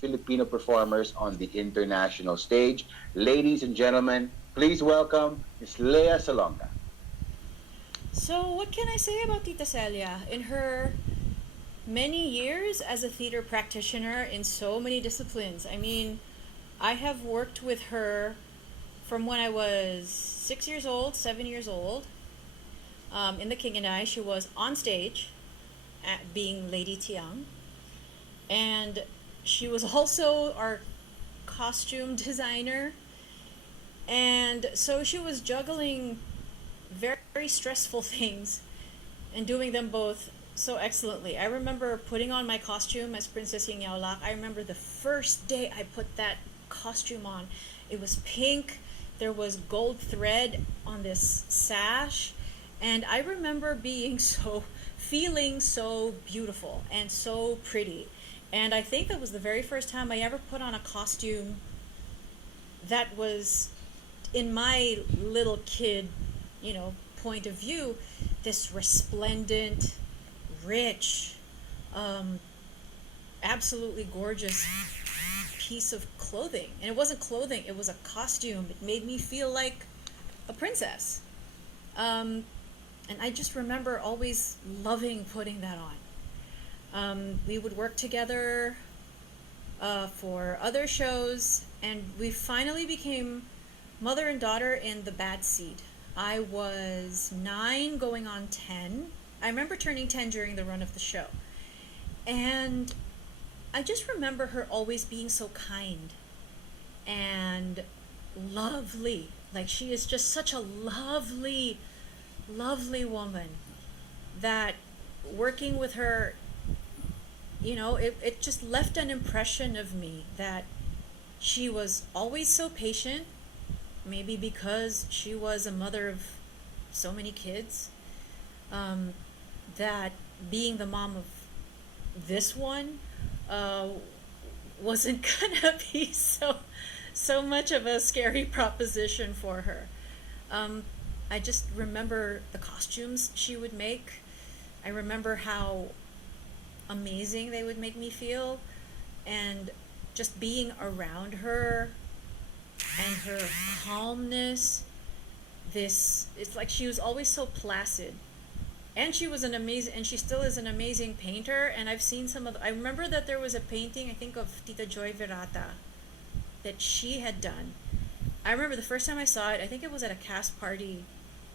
Filipino performers on the international stage. Ladies and gentlemen, please welcome Miss Lea Salonga. So, what can I say about Tita Celia? In her many years as a theater practitioner in so many disciplines, I mean, I have worked with her from when I was 6 years old, 7 years old. In The King and I, she was on stage at being Lady Tiang, and she was also our costume designer. And so she was juggling very stressful things and doing them both so excellently. I remember putting on my costume as Princess Ying Yao Lak. I remember the first day I put that costume on. It was pink. There was gold thread on this sash. And I remember being feeling so beautiful and so pretty. And I think that was the very first time I ever put on a costume that was, in my little kid, point of view, this resplendent, rich, um, absolutely gorgeous piece of clothing. And it wasn't clothing, it was a costume. It made me feel like a princess. Um, and I just remember always loving putting that on. We would work together for other shows, and we finally became mother and daughter in The Bad Seed. I was 9 going on 10. I remember turning 10 during the run of the show. And I just remember her always being so kind and lovely. Like, she is just such a lovely, lovely woman that working with her, it just left an impression of me that she was always so patient, maybe because she was a mother of so many kids, that being the mom of this one uh, wasn't gonna be so much of a scary proposition for her. Um, I just remember the costumes she would make. I remember how amazing they would make me feel, and just being around her and her calmness. It's like she was always so placid, and she was an amazing, and she still is an amazing painter. And I've seen I remember that there was a painting, I think, of Tita Joy Virata that she had done. I remember the first time I saw it, I think it was at a cast party,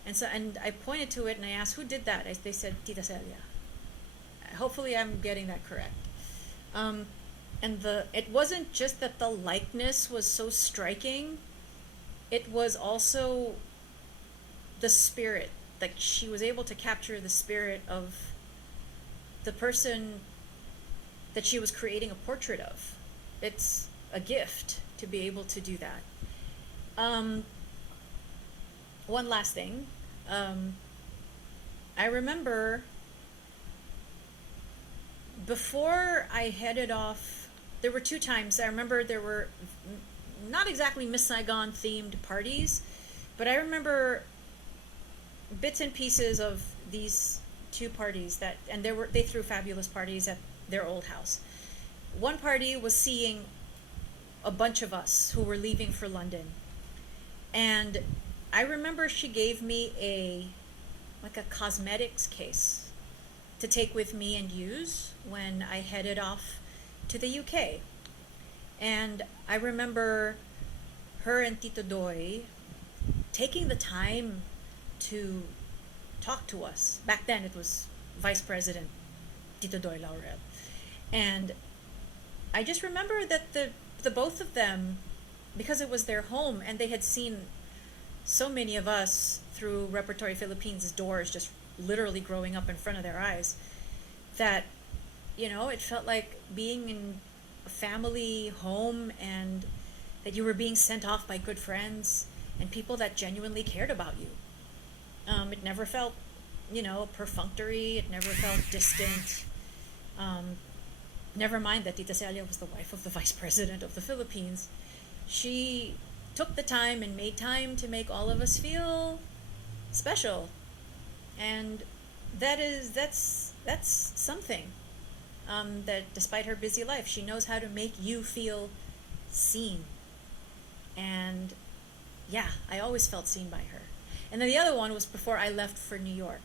and I pointed to it and I asked who did that. They said Tita Celia. Hopefully I'm getting that correct. um, and it wasn't just that the likeness was so striking, it was also the spirit. Like, she was able to capture the spirit of the person that she was creating a portrait of. It's a gift to be able to do that. um, One last thing. um, I remember before I headed off, there were two times. I remember there were not exactly Miss Saigon themed parties, but I remember bits and pieces of these two parties and they threw fabulous parties at their old house. One party was seeing a bunch of us who were leaving for London, and I remember she gave me a cosmetics case to take with me and use when I headed off to the UK. And I remember her and Tito Doy taking the time to talk to us. Back then it was Vice President Tito Doy Laurel. And I just remember that the both of them, because it was their home and they had seen so many of us through Repertory Philippines' doors just literally growing up in front of their eyes, that it felt like being in a family home, and that you were being sent off by good friends and people that genuinely cared about you. It never felt perfunctory. It never felt distant. um, Never mind that Tita Celia was the wife of the vice president of the Philippines. She took the time and made time to make all of us feel special. And that's something. that despite her busy life, she knows how to make you feel seen. And yeah, I always felt seen by her. And then the other one was before I left for New York.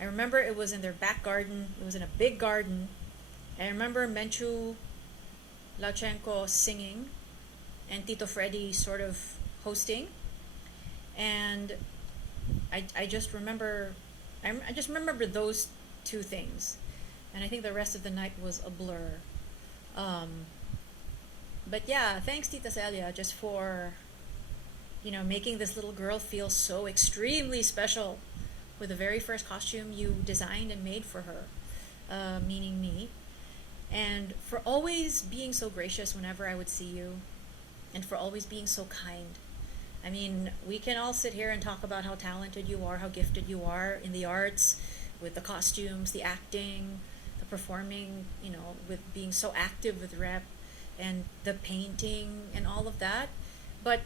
I remember it was in their back garden. It was in a big garden. I remember Menchu Lachenko singing and Tito Freddy sort of hosting. And I just remember, I just remember those two things. And I think the rest of the night was a blur. Um, but yeah, thanks Tita Celia just for, making this little girl feel so extremely special with the very first costume you designed and made for her, meaning me. And for always being so gracious whenever I would see you, and for always being so kind. I mean, we can all sit here and talk about how talented you are, how gifted you are in the arts, with the costumes, the acting, the performing, with being so active with rep, and the painting and all of that. But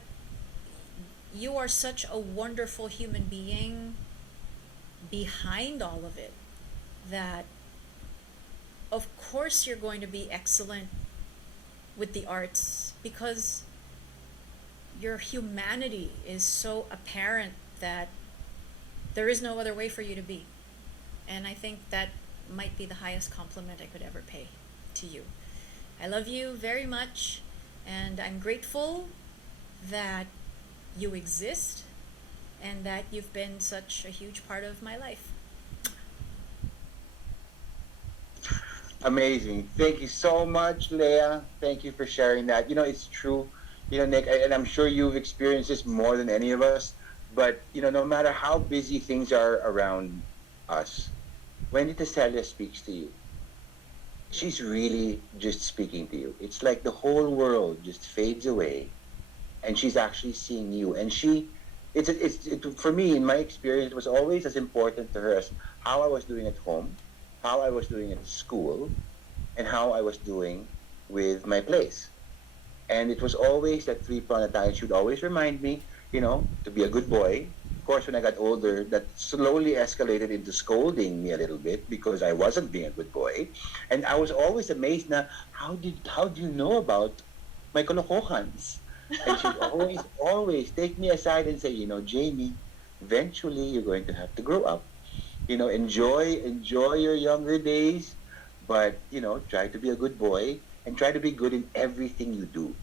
you are such a wonderful human being behind all of it that, of course, you're going to be excellent with the arts because your humanity is so apparent that there is no other way for you to be. And I think that might be the highest compliment I could ever pay to you. I love you very much, and I'm grateful that you exist and that you've been such a huge part of my life. Amazing. Thank you so much, Leah. Thank you for sharing that. It's true. Nick, and I'm sure you've experienced this more than any of us. But no matter how busy things are around us, when Celia speaks to you, she's really just speaking to you. It's like the whole world just fades away, and she's actually seeing you. And for me, in my experience, it was always as important to her as how I was doing at home, how I was doing at school, and how I was doing with my place. And it was always that three-pronged attack. She would always remind me, to be a good boy. Of course, when I got older, that slowly escalated into scolding me a little bit because I wasn't being a good boy. And I was always amazed na, how do you know about my kolokohans? And she'd always take me aside and say, Jamie, eventually you're going to have to grow up. Enjoy your younger days, but try to be a good boy and try to be good in everything you do.